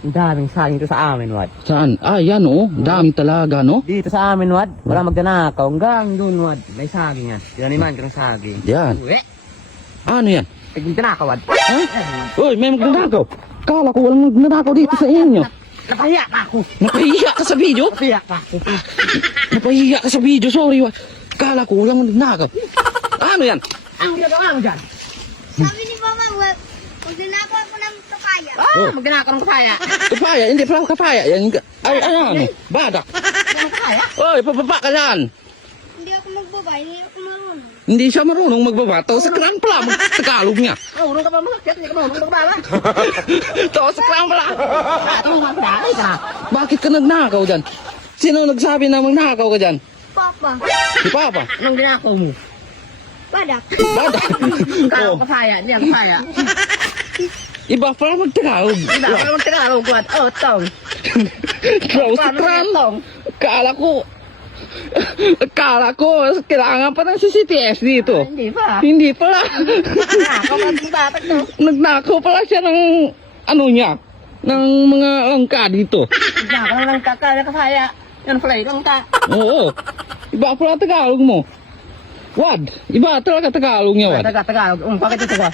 Ang daming saging dito sa amin, Wad. Saan? Ah, yan oh. Dami talaga, no? Dito sa amin, Wad. Wala magdanakaw. Hanggang doon, Wad. May saging yan. Tinaniman ko ng saging. Yan. Uwe. Ano yan? Tigdanakaw, Wad. Ha? Uy, may magnanakaw. Kala ko walang magnanakaw dito sa inyo. Napahiya ka ako. Napahiya ka sa video? Napahiya ka ako. Napahiya ka sa video, sorry. Kala ko walang magnanakaw. Ano yan? Ang ginagawa mo dyan? Sabi ni Mama, magdinakaw ako ng papaya. Oh. Magdanakaw ng kapaya. Kapaya, hindi pala kapaya. Yan, ay, ano? Badak. Ang kapaya? Oy, papapa ka yan. Hindi ako magbabay, hindi ako marunong. Hindi siya marunong magbabato. Sa kran pala, magtagalog niya. Marunong ka pa malakit. Hindi ka marunong magbaba. To, sa kran pala. Ito mo magdalay ka. Bakit ka nagnakaw dyan? Sino nagsabi na magnakaw ka dyan? Papa, Si Papa. Anong ginakaw mo? badak. Badak. Kala Oh, ko kapaya. Hindi ang kapaya. iba pala magtagalog. Hindi ako magtagalog, Wad. Oh, tong. Bro, sa kran. Akala ko, kailangan pa ng CCTS dito. Hindi pa. Hindi pala. Nakaw ka ng batak to. Nagnakaw pala siya ng, ano niya, ng mga langka dito. Nakaw ng kakala kapaya. Yan pala yung ka. Oo. Iba pala Tagalog mo. Wad, iba talaga Tagalog niya, Wad. Tagalog. Bakit ito ba?